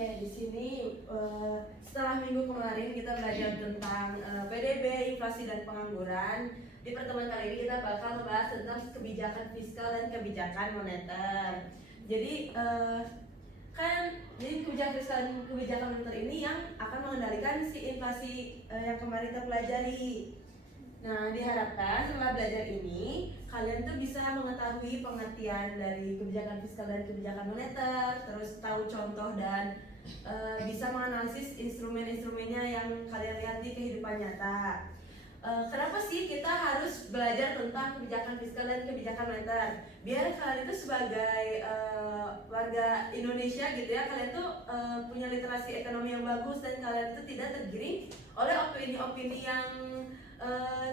Oke, di sini setelah minggu kemarin kita belajar tentang PDB, inflasi dan pengangguran. Di pertemuan kali ini kita bakal membahas tentang kebijakan fiskal dan kebijakan moneter. Jadi kebijakan fiskal dan kebijakan moneter ini yang akan mengendalikan si inflasi yang kemarin kita pelajari. Nah, diharapkan setelah belajar ini kalian tuh bisa mengetahui pengertian dari kebijakan fiskal dan kebijakan moneter, terus tahu contoh dan bisa menganalisis instrumen-instrumennya yang kalian lihat di kehidupan nyata. Kenapa sih kita harus belajar tentang kebijakan fiskal dan kebijakan moneter? Biar kalian itu sebagai warga Indonesia gitu ya, kalian tuh punya literasi ekonomi yang bagus dan kalian itu tidak tergiring oleh opini-opini yang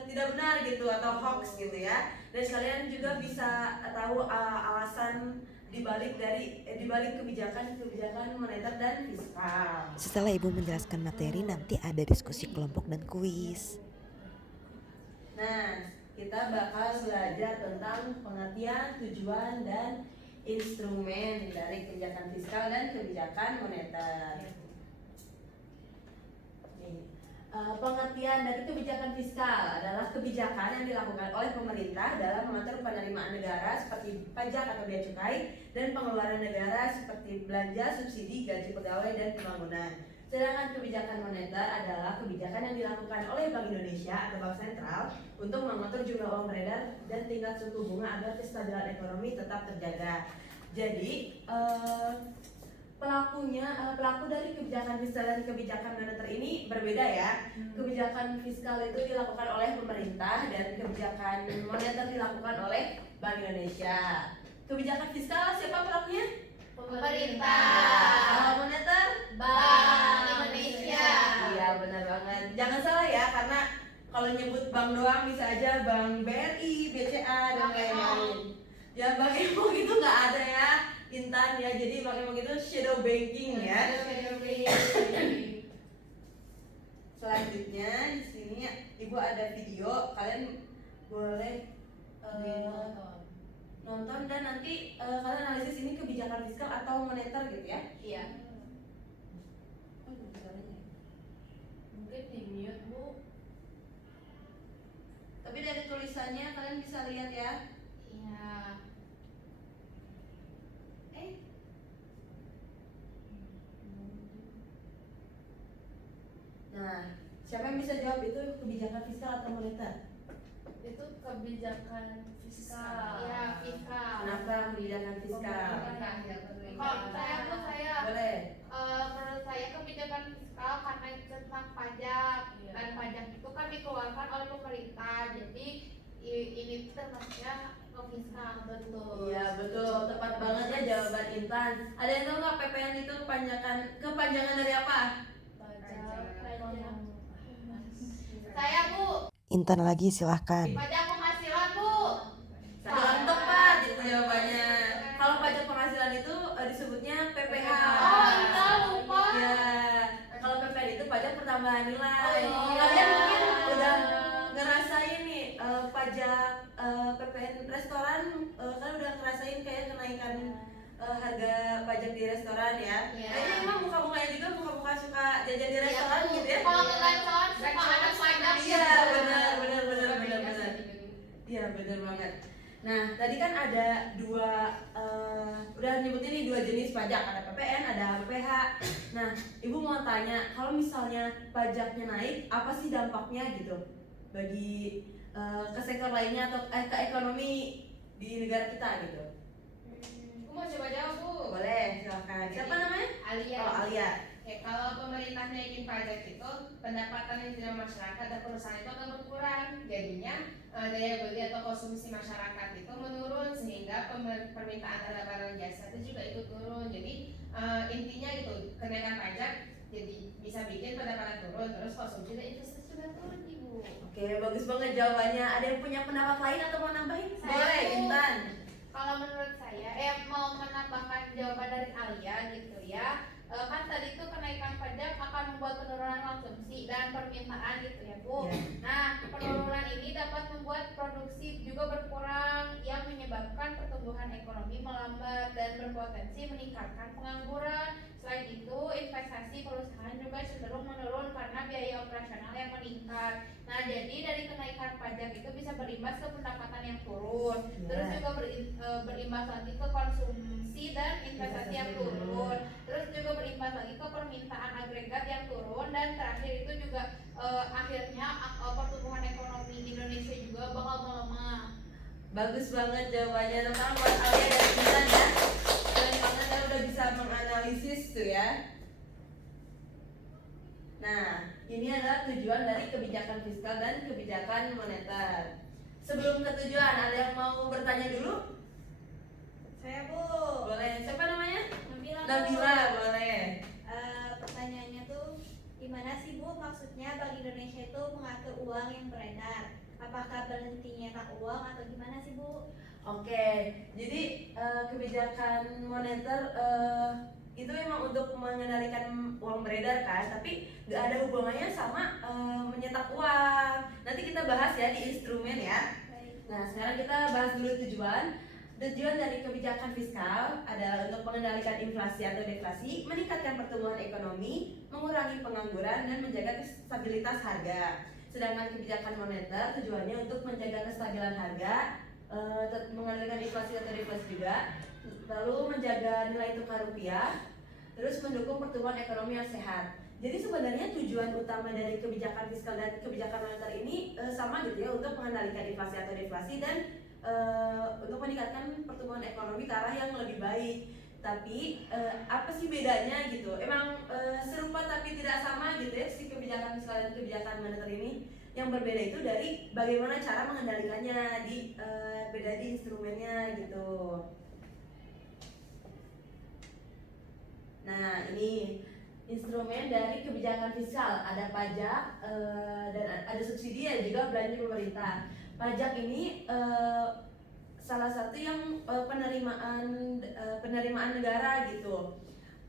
tidak benar gitu atau hoax gitu ya. Dan kalian juga bisa tahu alasan dibalik kebijakan moneter dan fiskal. Setelah Ibu menjelaskan materi, nanti ada diskusi kelompok dan kuis. Nah, kita bakal belajar tentang pengertian, tujuan, dan instrumen dari kebijakan fiskal dan kebijakan moneter. Pengertian dari kebijakan fiskal adalah kebijakan yang dilakukan oleh pemerintah dalam mengatur penerimaan negara seperti pajak atau bea cukai dan pengeluaran negara seperti belanja, subsidi, gaji pegawai, dan pembangunan. Sedangkan kebijakan moneter adalah kebijakan yang dilakukan oleh Bank Indonesia atau Bank Sentral untuk mengatur jumlah uang beredar dan tingkat suku bunga agar kestabilan ekonomi tetap terjaga. Jadi pelaku dari kebijakan fiskal dan kebijakan moneter ini berbeda ya. Kebijakan fiskal itu dilakukan oleh pemerintah dan kebijakan moneter dilakukan oleh Bank Indonesia. Kebijakan fiskal siapa pelakunya? Pemerintah. Kalau moneter? Bank Indonesia. Iya, benar banget. Jangan salah ya, karena kalau nyebut bank doang bisa aja Bank BRI, BCA, dan lain-lain. Ya, Bank Emok itu nggak ada ya, Intan ya. Jadi Bank Emok itu shadow banking ya. Selanjutnya di sini Ibu ada video, kalian boleh nonton dan nanti kalian analisis ini kebijakan fiskal atau moneter gitu ya. Iya. Mungkin di mute, Bu. Tapi dari tulisannya kalian bisa lihat ya. Iya. Nah, siapa yang bisa jawab itu kebijakan fiskal atau moneter? Itu kebijakan fiskal. Iya, fiskal. Kenapa kebijakan fiskal? Kalau saya Boleh. menurut saya kebijakan fiskal karena tentang pajak dan pajak itu kan dikeluarkan oleh pemerintah, jadi ini termasuknya ke fiskal. Betul. Iya betul, tepat banget ya jawaban Intan. Ada yang tahu nggak PPN itu kepanjangan dari apa? Saya, Bu. Intan lagi, silahkan. Pajak penghasilan, Bu. Kurang tepat itu jawabannya. Kalau pajak penghasilan itu disebutnya PPH. Oh, iya, lupa. Ya, kalau PPN itu pajak pertambahan nilai. Oh, iya. Kalian mungkin udah ngerasain nih pajak PPN restoran, kan udah ngerasain kayak kenaikan harga pajak di restoran ya. Iya. Kayaknya emang muka-mukanya juga muka-muka suka jajan di restoran gitu ya. Kalau ke restoran suka ada pajak. Iya, benar. Iya, benar banget. Nah, tadi kan ada udah nyebutin nih dua jenis pajak, ada PPN, ada PPH. Nah, Ibu mau tanya, kalau misalnya pajaknya naik, apa sih dampaknya gitu bagi ke sektor lainnya atau ke ekonomi di negara kita gitu? Aku mau coba jawab, Bu. Boleh, silakan. Siapa namanya? Alia. Oh, Alia. Oke, kalau pemerintah naikin pajak itu pendapatan yang diterima masyarakat dan perusahaan itu akan berkurang. Jadinya daya beli atau konsumsi masyarakat itu menurun sehingga permintaan terhadap barang jasa itu juga ikut turun. Jadi intinya gitu, kenaikan pajak jadi bisa bikin pendapatan turun, terus konsumsi dan investasi juga turun, Ibu. Oke, bagus banget jawabannya. Ada yang punya pendapat lain atau mau nambahin? Saya, Boleh, Bu. Intan. Kalau menurut saya, mau menambahkan jawaban dari Alia gitu ya. Kan tadi itu kenaikan pajak akan membuat penurunan konsumsi dan permintaan gitu ya, Bu. Ya. Nah, penurunan ini dapat membuat produksi juga berkurang yang menyebabkan pertumbuhan ekonomi melambat dan berpotensi meningkatkan pengangguran. Selain itu, investasi perusahaan juga cenderung menurun karena biaya operasional yang meningkat. Nah, jadi dari kenaikan pajak itu bisa berimbas ke pendapatan yang turun, terus juga berimbas lagi ke konsumsi dan investasi yang turun, terus juga berimbas lagi ke permintaan agregat yang turun, dan terakhir itu juga akhirnya pertumbuhan ekonomi Indonesia juga bakal melemah. Bagus banget jawabannya, terutama buat Alia dan Intan ya. Keren banget ya, udah bisa menganalisis tuh ya. Nah, ini adalah tujuan dari kebijakan fiskal dan kebijakan moneter. Sebelum ke tujuan, ada yang mau bertanya dulu? Saya Bu. Boleh. Siapa namanya? Nabila. Nabila, boleh. Pertanyaannya tuh gimana sih Bu maksudnya Bank Indonesia itu mengatur uang yang beredar? Apakah berhenti nyetak uang atau gimana sih Bu? Oke, jadi kebijakan moneter itu memang untuk mengendalikan uang beredar kan, tapi nggak ada hubungannya sama menyetak uang. Nanti kita bahas ya di instrumen ya. Baik. Nah, sekarang kita bahas dulu tujuan. Tujuan dari kebijakan fiskal adalah untuk mengendalikan inflasi atau deflasi, meningkatkan pertumbuhan ekonomi, mengurangi pengangguran, dan menjaga stabilitas harga. Sedangkan kebijakan moneter tujuannya untuk menjaga kestabilan harga, mengendalikan inflasi atau deflasi juga, lalu menjaga nilai tukar rupiah, terus mendukung pertumbuhan ekonomi yang sehat. Jadi sebenarnya tujuan utama dari kebijakan fiskal dan kebijakan moneter ini sama gitu ya, untuk mengendalikan inflasi atau deflasi dan untuk meningkatkan pertumbuhan ekonomi ke arah yang lebih baik. Tapi apa sih bedanya gitu? Emang serupa tapi tidak sama gitu ya si kebijakan fiskal dan kebijakan moneter ini. Yang berbeda itu dari bagaimana cara mengendalikannya, beda di instrumennya gitu. Nah, ini instrumen dari kebijakan fiskal, ada pajak dan ada subsidi dan juga belanja pemerintah. Pajak ini salah satu yang penerimaan negara gitu,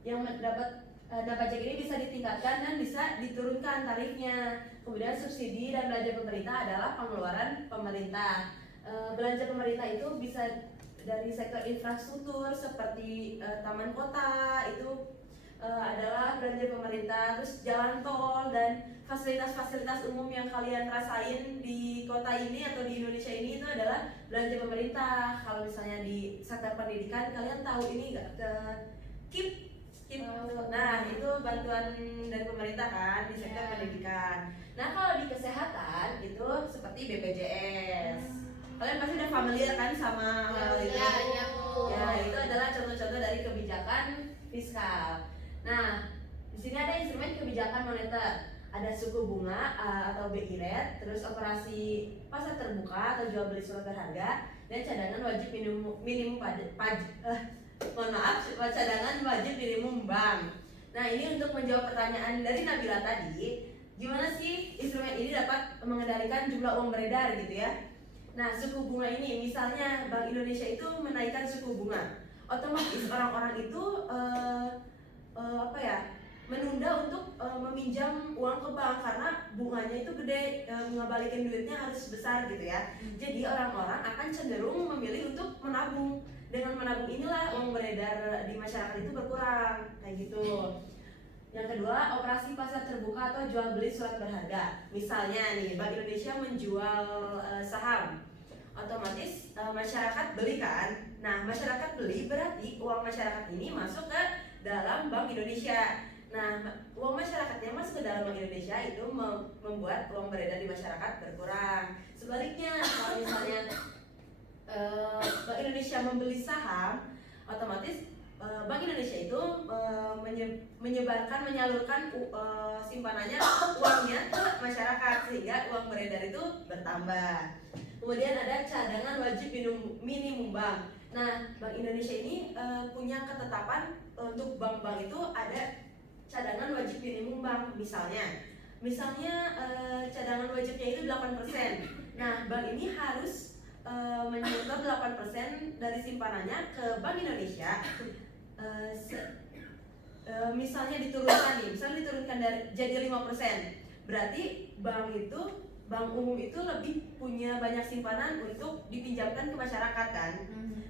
yang mendapat pajak ini bisa ditingkatkan dan bisa diturunkan tarifnya. Kemudian subsidi dan belanja pemerintah adalah pengeluaran pemerintah. Belanja pemerintah itu bisa dari sektor infrastruktur seperti taman kota, itu adalah belanja pemerintah. Terus jalan tol dan fasilitas-fasilitas umum yang kalian rasain di kota ini atau di Indonesia ini itu adalah belanja pemerintah. Kalau misalnya di sektor pendidikan, kalian tahu ini nggak, ke KIP. Nah, itu bantuan dari pemerintah kan di sektor pendidikan. Nah, kalau di kesehatan itu seperti BPJS. Kalian pasti udah familiar kan sama hal itu? Ya, itu adalah contoh-contoh dari kebijakan fiskal. Nah, di sini ada instrumen kebijakan moneter. Ada suku bunga atau BI rate, terus operasi pasar terbuka atau jual beli surat berharga, dan cadangan wajib cadangan wajib minimum bank. Nah, ini untuk menjawab pertanyaan dari Nabila tadi, gimana sih instrumen ini dapat mengendalikan jumlah uang beredar gitu ya. Nah, suku bunga ini, misalnya Bank Indonesia itu menaikkan suku bunga, otomatis orang-orang itu menunda untuk meminjam uang ke bank karena bunganya itu gede, ngembalikan duitnya harus besar gitu ya. Jadi orang-orang akan cenderung memilih untuk menabung. Dengan menabung inilah uang beredar di masyarakat itu berkurang, kayak gitu. Yang kedua, operasi pasar terbuka atau jual beli surat berharga. Misalnya nih, Bank Indonesia menjual saham, otomatis masyarakat beli kan. Nah, masyarakat beli berarti uang masyarakat ini masuk ke dalam Bank Indonesia. Nah, uang masyarakatnya masuk ke dalam Bank Indonesia itu membuat uang beredar di masyarakat berkurang. Sebaliknya, kalau misalnya Bank Indonesia membeli saham, otomatis Bank Indonesia itu menyalurkan simpanannya, uangnya ke masyarakat, sehingga uang beredar itu bertambah. Kemudian ada cadangan wajib minimum bank. Nah, Bank Indonesia ini punya ketetapan untuk bank-bank itu ada cadangan wajib minimum bank. Misalnya cadangan wajibnya itu 8%. Nah, bank ini harus menyetor 8% dari simpanannya ke Bank Indonesia. Misalnya diturunkan jadi 5%. Berarti bank umum itu lebih punya banyak simpanan untuk dipinjamkan ke masyarakat kan.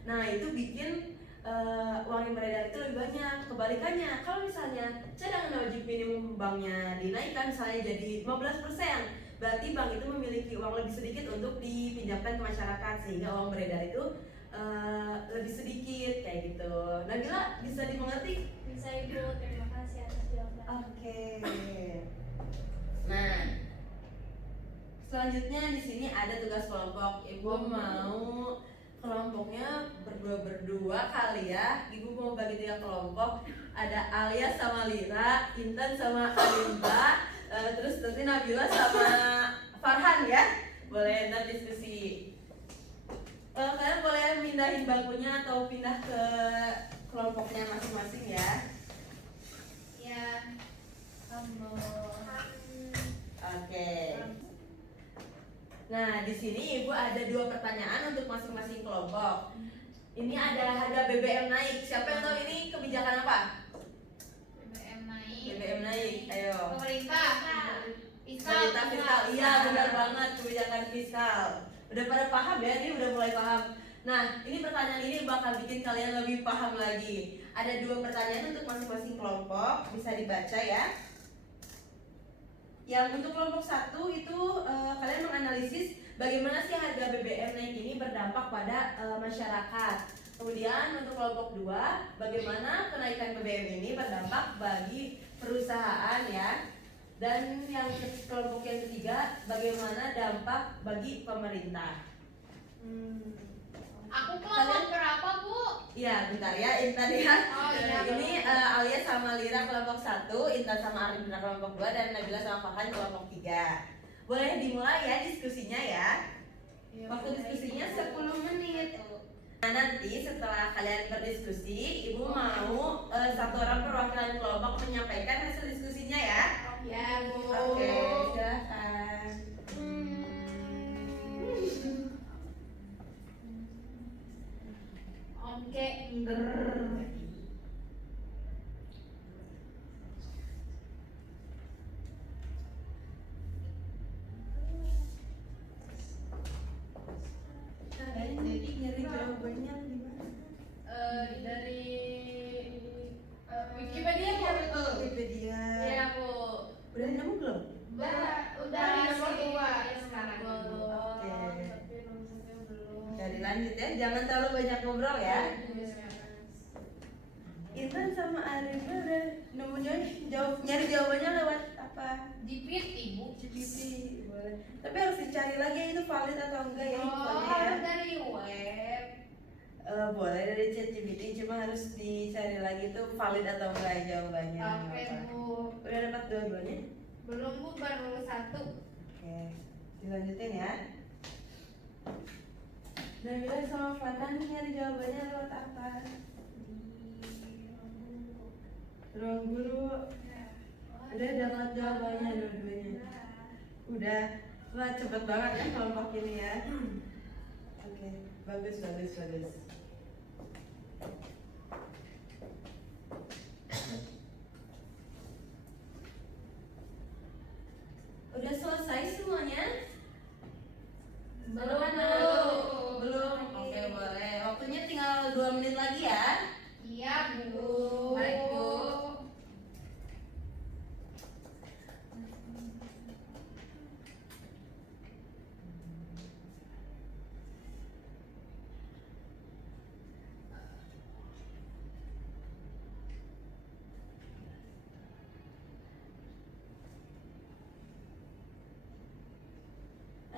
Nah, itu bikin uang yang beredar itu lebih banyak. Kebalikannya, kalau misalnya cadangan wajib minimum banknya dinaikkan misalnya jadi 15%, berarti bank itu memiliki uang lebih sedikit untuk dipinjamkan ke masyarakat, sehingga uang beredar itu lebih sedikit kayak gitu. Nabila, bisa dimengerti? Bisa Ibu, terima kasih atas jawabannya. Oke. Nah, selanjutnya di sini ada tugas kelompok. Ibu mau kelompoknya berdua kali ya. Ibu mau bagi 3 kelompok. Ada Alia sama Lira, Intan sama Alinda, terus nanti Nabila sama Farhan ya. Boleh ntar diskusi. Kalian boleh pindahin bangkunya atau pindah ke kelompoknya masing-masing ya. Ya. Oke. Nah, di sini Ibu ada 2 pertanyaan untuk masing-masing kelompok. Ini ada harga BBM naik. Siapa yang tahu ini kebijakan apa? BBM naik. BBM naik. Ayo. Pemerintah. Pemerintah fiskal. Iya, benar banget, kebijakan fiskal. Udah pada paham ya? Ini udah mulai paham. Nah, ini pertanyaan ini bakal bikin kalian lebih paham lagi. Ada 2 pertanyaan untuk masing-masing kelompok. Bisa dibaca ya. Yang untuk kelompok 1 itu kalian menganalisis bagaimana sih harga BBM naik ini berdampak pada masyarakat. Kemudian untuk kelompok 2, bagaimana kenaikan BBM ini berdampak bagi perusahaan ya. Dan yang kelompok yang ketiga, bagaimana dampak bagi pemerintah. Aku kelompok berapa, Bu? Iya, bentar ya, Intan ya. Oh, iya, Ini Alia sama Lira kelompok 1, Intan sama Arindra kelompok 2, dan Nabila sama Farhan kelompok 3. Boleh dimulai ya diskusinya ya. Waktu diskusinya 10 menit. Nah, nanti setelah kalian berdiskusi, Ibu mau satu orang perwakilan kelompok menyampaikan hasil diskusinya ya. Ya, Bu. Oke, silakan. Oke. Jadi nyari jawabannya di mana? Dari Wikipedia Bu. Wikipedia. Iya, Bu. Udah nemu belum? Udah di nomor 2 sekarang. Oke. Jadi lanjut ya, jangan terlalu banyak ngobrol ya. Intan sama Arifah udah nemunya nyari jawabannya lewat apa? Di PT, Bu. GPT. Boleh. Tapi harus dicari lagi itu valid atau enggak ya Oh, infonya ya. harus dari web. Boleh dari ChatGPT, cuma harus dicari lagi itu valid atau enggak jawabannya. Oke, Apa. Bu. Udah dapat dua-duanya? Belum, Bu, baru 1. Oke, dilanjutin ya. Nabila sama Farhan nyari jawabannya lewat apa? Ruang guru. Udah dapat jawabannya dua-duanya. Udah. Wah, cepet banget ya kelompok ini ya. Oke, bagus. Udah selesai semuanya? Belum. Oke, boleh. Waktunya tinggal 2 menit lagi ya. Iya, Bu. Baik, Bu.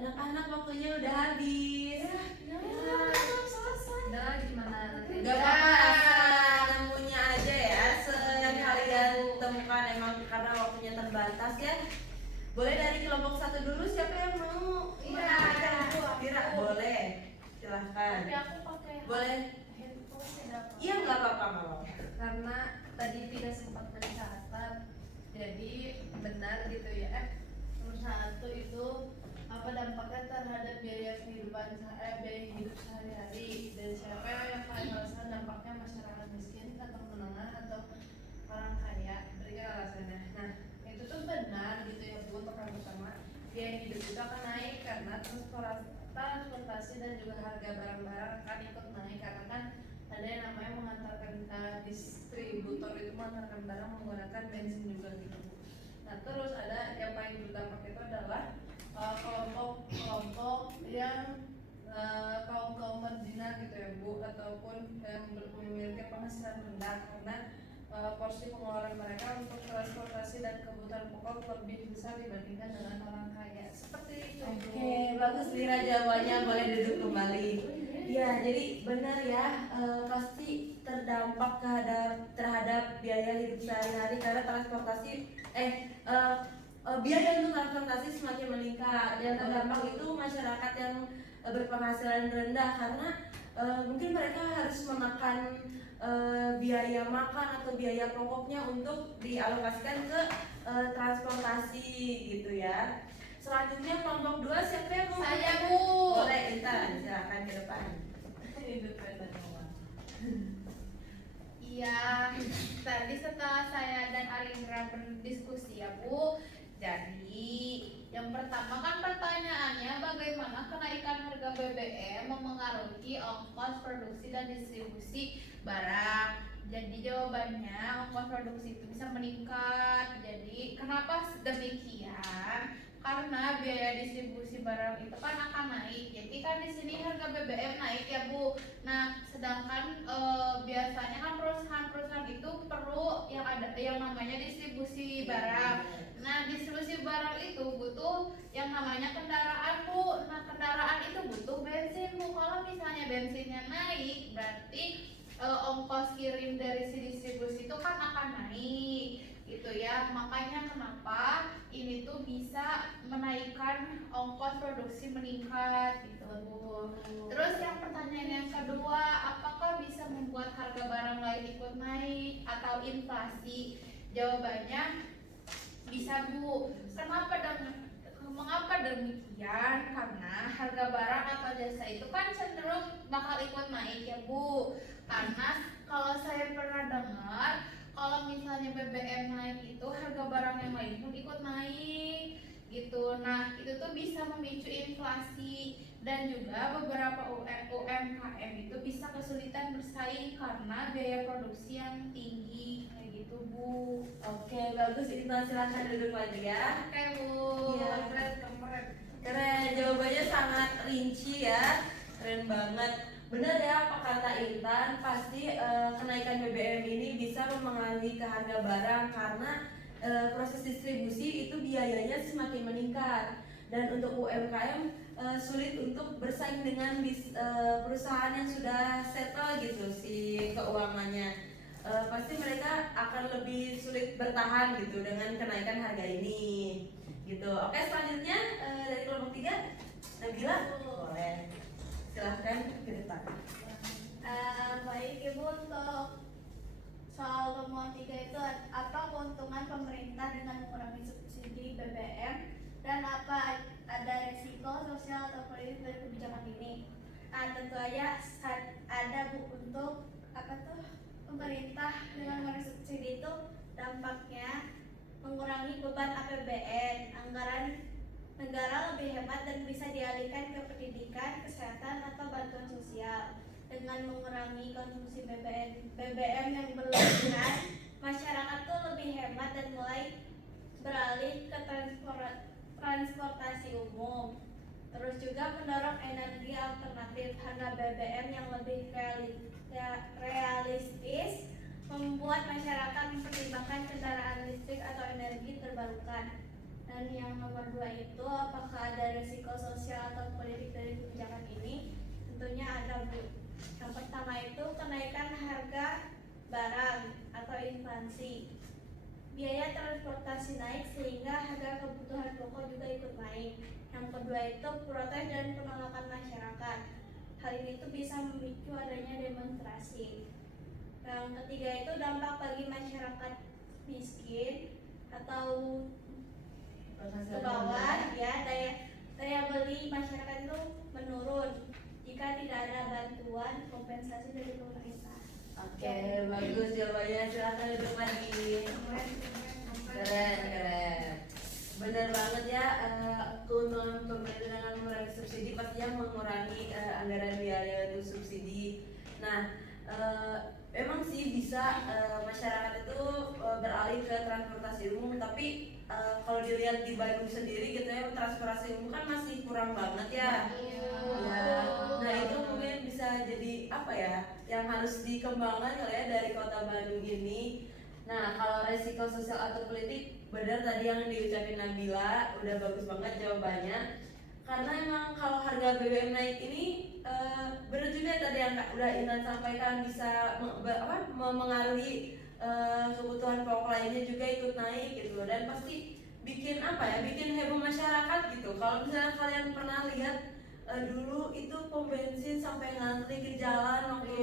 Anak-anak waktunya udah habis. Udah gimana? Gak apa-apa, nemunya aja ya yang kalian temukan, emang karena waktunya terbatas ya. Boleh dari kelompok 1 dulu, siapa yang mau? Kira boleh, silahkan. Tapi aku pakai Boleh. handphone tidak apa. Iya, nggak apa-apa. Karena tadi tidak sempat mencatat, jadi benar gitu ya. Nomor 1 itu apa dampaknya terhadap biaya kehidupan biaya hidup sehari-hari, dan siapa yang paling merasakan dampaknya, masyarakat miskin atau menengah atau orang kaya, berikan alasannya. Nah, itu tuh benar gitu ya Bu. Pertama, biaya hidup itu akan naik karena transportasi dan juga harga barang-barang akan ikut naik, karena kan ada yang namanya mengantarkan distributor itu mengantarkan barang menggunakan bensin juga gitu Bu. Nah terus ada yang paling berdampak itu adalah kelompok yang kaum marginal gitu ya Bu, ataupun yang memiliki penghasilan rendah karena porsi pengeluaran mereka untuk transportasi dan kebutuhan pokok lebih besar dibandingkan dengan orang kaya. Seperti itu. Oke, bagus Lira jawabannya, boleh duduk kembali. Ya, jadi benar ya, pasti terdampak terhadap biaya hidup sehari-hari karena transportasi biaya untuk transportasi semakin meningkat. Yang terdampak itu masyarakat yang berpenghasilan rendah karena mungkin mereka harus memakan biaya makan atau biaya pokoknya untuk dialokasikan ke transportasi gitu ya. Selanjutnya kelompok 2 siapa yang mau? Saya Bu. Boleh Intan, silakan ke depan. Iya, tadi setelah saya dan Arindra berdiskusi ya Bu. Jadi yang pertama kan pertanyaannya bagaimana kenaikan harga BBM memengaruhi ongkos produksi dan distribusi barang. Jadi jawabannya ongkos produksi itu bisa meningkat. Jadi kenapa demikian? Karena biaya distribusi barang itu kan akan naik. Jadi kan di sini harga BBM naik ya Bu. Nah, sedangkan biasanya kan perusahaan-perusahaan itu perlu yang namanya distribusi barang. Nah, distribusi barang itu butuh yang namanya kendaraan Bu. Nah, kendaraan itu butuh bensin Bu. Kalau misalnya bensinnya naik, berarti ongkos kirim dari si distribusi itu kan akan naik gitu ya. Makanya kenapa ini tuh bisa menaikkan ongkos produksi meningkat gitu Bu. Terus yang pertanyaan yang kedua, apakah bisa membuat harga barang lain ikut naik atau inflasi? Jawabannya bisa Bu. Mengapa demikian? Karena harga barang atau jasa itu kan cenderung bakal ikut naik ya Bu. Karena kalau saya pernah dengar, kalau misalnya BBM naik itu harga barang yang lain pun ikut naik gitu. Nah itu tuh bisa memicu inflasi dan juga beberapa UMKM itu bisa kesulitan bersaing karena biaya produksi yang tinggi kayak gitu Bu. Oke, bagus Intan, silakan duduk lagi ya. Oke Bu. Iya. Keren, jawabannya sangat rinci ya, keren banget. Benar ya apa kata Intan, pasti kenaikan BBM ini bisa mempengaruhi ke harga barang karena proses distribusi itu biayanya semakin meningkat. Dan untuk UMKM sulit untuk bersaing dengan perusahaan yang sudah settle gitu si keuangannya. Pasti mereka akan lebih sulit bertahan gitu dengan kenaikan harga ini gitu. Oke, selanjutnya dari kelompok 3 Nabila, boleh silahkan ke depan. Baik Ibu, untuk soal temuan 3 itu apa keuntungan pemerintah dengan mengurangi subsidi BBM dan apa ada resiko sosial atau politik dari kebijakan ini? Nah tentu aja ada Bu. Untuk pemerintah dengan mengurangi subsidi itu dampaknya mengurangi beban APBN, anggaran negara lebih hemat dan bisa dialihkan ke pendidikan, kesehatan atau bantuan sosial. Dengan mengurangi konsumsi BBM yang berlebihan, masyarakat tuh lebih hemat dan mulai beralih ke transportasi umum. Terus juga mendorong energi alternatif. Harga BBM yang lebih realistis membuat masyarakat mempertimbangkan kendaraan listrik atau energi terbarukan. Dan yang nomor 2 itu apakah ada risiko sosial atau politik dari kebijakan ini? Tentunya ada Bu. Yang pertama itu kenaikan harga barang atau inflasi. Biaya transportasi naik sehingga harga kebutuhan pokok juga ikut naik. Yang kedua itu protes dan penolakan masyarakat. Hal ini tuh bisa memicu adanya demonstrasi. Yang ketiga itu dampak bagi masyarakat miskin atau ke bawah ya, daya beli masyarakat itu menurun jika tidak ada bantuan kompensasi dari pemerintah. Oke, bagus jawabannya, silakan duduk lagi. Keren. Benar banget ya, keuntungan pemerintah dengan mengurangi subsidi pastinya mengurangi anggaran biaya untuk subsidi. Nah, emang sih bisa masyarakat itu beralih ke transportasi umum, tapi kalau dilihat di Bandung sendiri gitu ya, transportasi umum kan masih kurang banget ya. Ya, nah itu mungkin bisa jadi apa ya, yang harus dikembangkan kali ya dari kota Bandung ini. Nah, kalau resiko sosial atau politik, benar tadi yang diucapin Nabila, udah bagus banget jawabannya. Karena emang kalau harga BBM naik ini benar juga tadi yang udah Intan sampaikan, bisa memengaruhi kebutuhan pokok lainnya juga ikut naik gitu, dan pasti bikin apa ya, bikin heboh masyarakat gitu. Kalau misalnya kalian pernah lihat dulu itu pom bensin sampai ngantri ke jalan waktu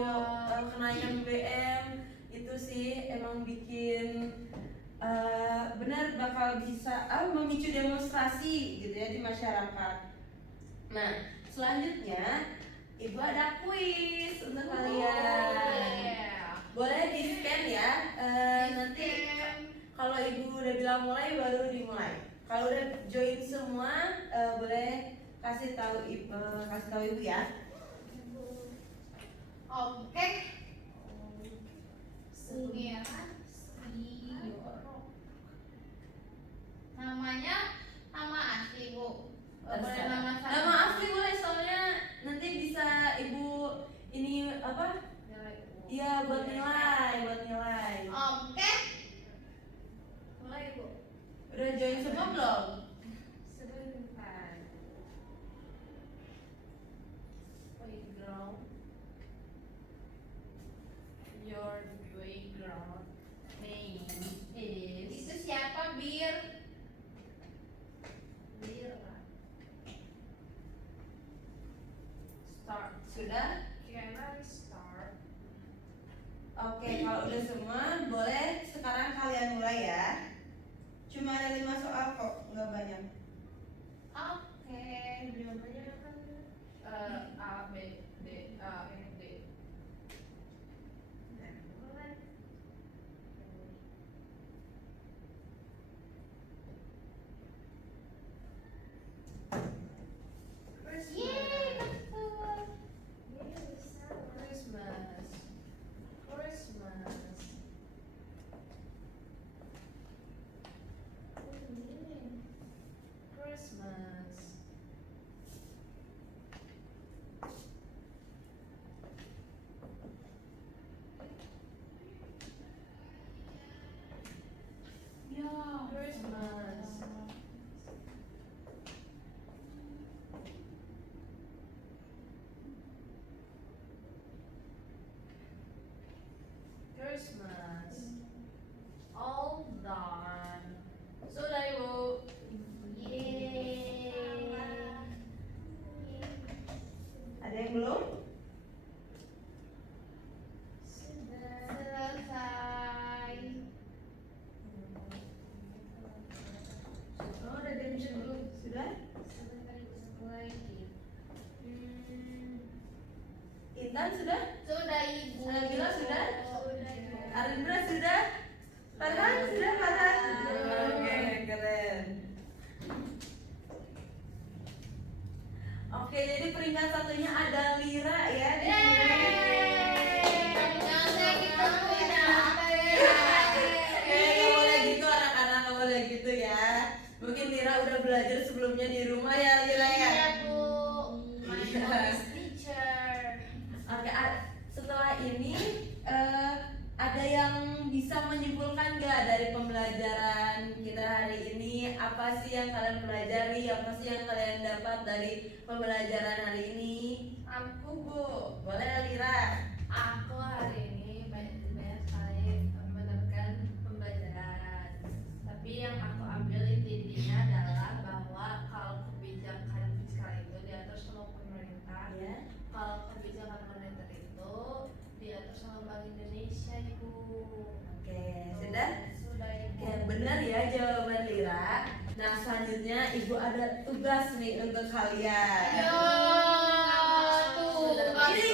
kenaikan BBM, itu sih emang bikin benar bakal bisa memicu demonstrasi gitu ya di masyarakat. Nah, selanjutnya Ibu ada kuis untuk kalian. Boleh di scan ya. Nanti kalau Ibu udah bilang mulai baru dimulai. Kalau udah join semua boleh kasih tahu Ibu ya. Oke. Sungiran Siyorok. Namanya nama asli, Bu. Boleh nama samaran. Nama asli boleh, soalnya nanti bisa Ibu ini apa? Iya, buat nilai. Oke. Mulai Bu. Udah join semua belum? Sebentar. Playground. Your playground name is Itu siapa, Bir? Lira. Start. Sudah? Can I start? Oke, kalau udah semua boleh sekarang kalian mulai ya. Cuma ada 5 soal kok, nggak banyak. Oke. Jawabannya kan A B D A D. Nah, mulai. Yeay, betul. Christmas. Christmas. All done. Sudah Ibu. Yeay. Ada yang belum? Selesai. Oh, udah jam 10. Sudah? Intan sudah? Sudah, Ibu. Nabila sudah? Sudah Ibu. Arindra sudah? Farhan sudah? Farhan? Oke, keren. Oke, jadi peringkat satunya ada Lira ya. Jangan saya gitu ya. Oke, nggak boleh gitu anak-anak, nggak boleh gitu ya. Mungkin Lira udah belajar sebelumnya di rumah ya, Lira ya. Iya, Bu. My English teacher. Oke, setelah ini ada yang bisa menyimpulkan nggak dari pembelajaran kita hari ini? Apa sih yang kalian pelajari? Apa sih yang kalian dapat dari pembelajaran hari ini? Aku Bu, boleh Lira? Aku hari ini banyak sekali menerapkan pembelajaran. Tapi yang aku ambil intinya adalah bahwa kalau kebijakan fiskal itu diatur sama pemerintah. Ya. Kalau kebijakan moneter itu diatur sama Bank Indonesia, Ibu. Oke, sudah? Sudah, Ibu. Oke, benar ya jawaban Lira. Nah, selanjutnya Ibu ada tugas nih untuk kalian. Yo, tugas Ini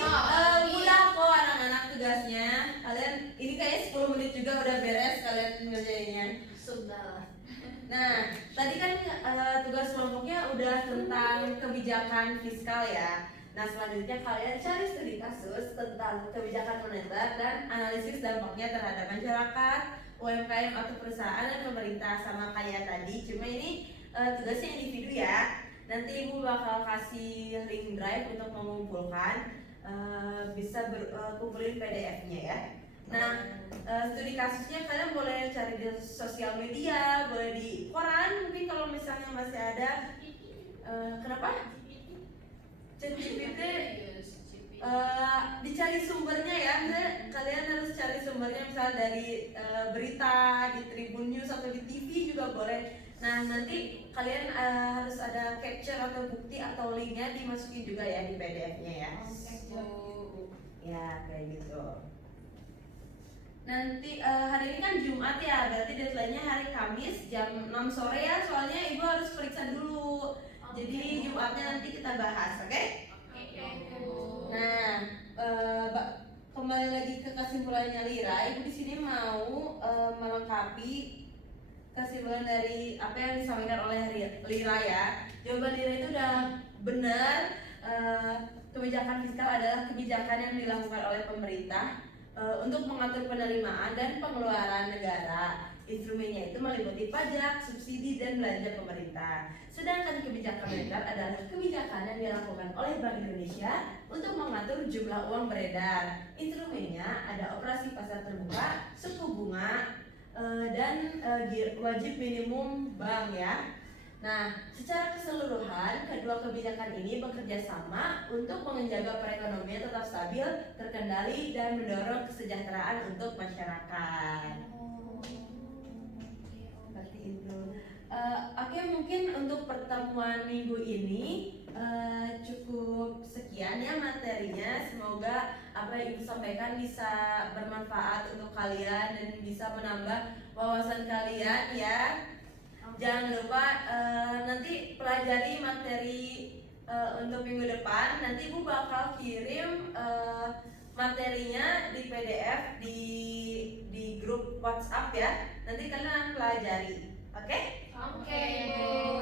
mudah kok anak-anak tugasnya. Kalian ini kayaknya 10 menit juga udah beres kalian ngerjainnya. Sudah. Nah, tadi kan tugas kelompoknya udah tentang kebijakan fiskal ya. Nah selanjutnya kalian cari studi kasus tentang kebijakan moneter dan analisis dampaknya terhadap masyarakat, UMKM atau perusahaan dan pemerintah, sama kayak tadi. Cuma ini tugasnya individu ya. Nanti ibu bakal kasih link drive untuk mengumpulkan, bisa kumpulin PDF-nya ya. Nah studi kasusnya kalian boleh cari di sosial media, boleh di koran mungkin kalau misalnya masih ada. Kenapa? ChatGPT dicari sumbernya ya, misalnya kalian harus cari sumbernya misal dari berita di Tribun News atau di TV juga boleh. Nah nanti kalian harus ada capture atau bukti atau linknya dimasukin juga ya di PDF-nya ya. Ya kayak gitu. Nanti hari ini kan Jumat ya, berarti deadline-nya hari Kamis jam 6 sore ya, soalnya ibu harus periksa dulu. Jadi Jumatnya nanti kita bahas, oke? Nah, kembali lagi ke kesimpulannya Lira, ibu di sini mau melengkapi kesimpulan dari apa yang disampaikan oleh Lira ya. Jawaban Lira itu udah benar. Kebijakan fiskal adalah kebijakan yang dilakukan oleh pemerintah untuk mengatur penerimaan dan pengeluaran negara. Instrumennya itu meliputi pajak, subsidi, dan belanja pemerintah. Sedangkan kebijakan moneter adalah kebijakan yang dilakukan oleh Bank Indonesia untuk mengatur jumlah uang beredar. Instrumennya ada operasi pasar terbuka, suku bunga, dan wajib minimum bank ya. Nah, secara keseluruhan kedua kebijakan ini bekerja sama untuk menjaga perekonomian tetap stabil, terkendali, dan mendorong kesejahteraan untuk masyarakat. Seperti itu. Oke, mungkin untuk pertemuan minggu ini cukup sekian ya materinya. Semoga apa yang ibu sampaikan bisa bermanfaat untuk kalian dan bisa menambah wawasan kalian ya. Jangan lupa nanti pelajari materi untuk minggu depan. Nanti ibu bakal kirim materinya di PDF di grup WhatsApp ya. Nanti kalian pelajari. Oke? Oke.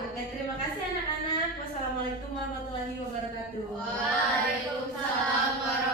Oke, terima kasih anak-anak. Wassalamualaikum warahmatullahi wabarakatuh. Waalaikumsalam warahmatullahi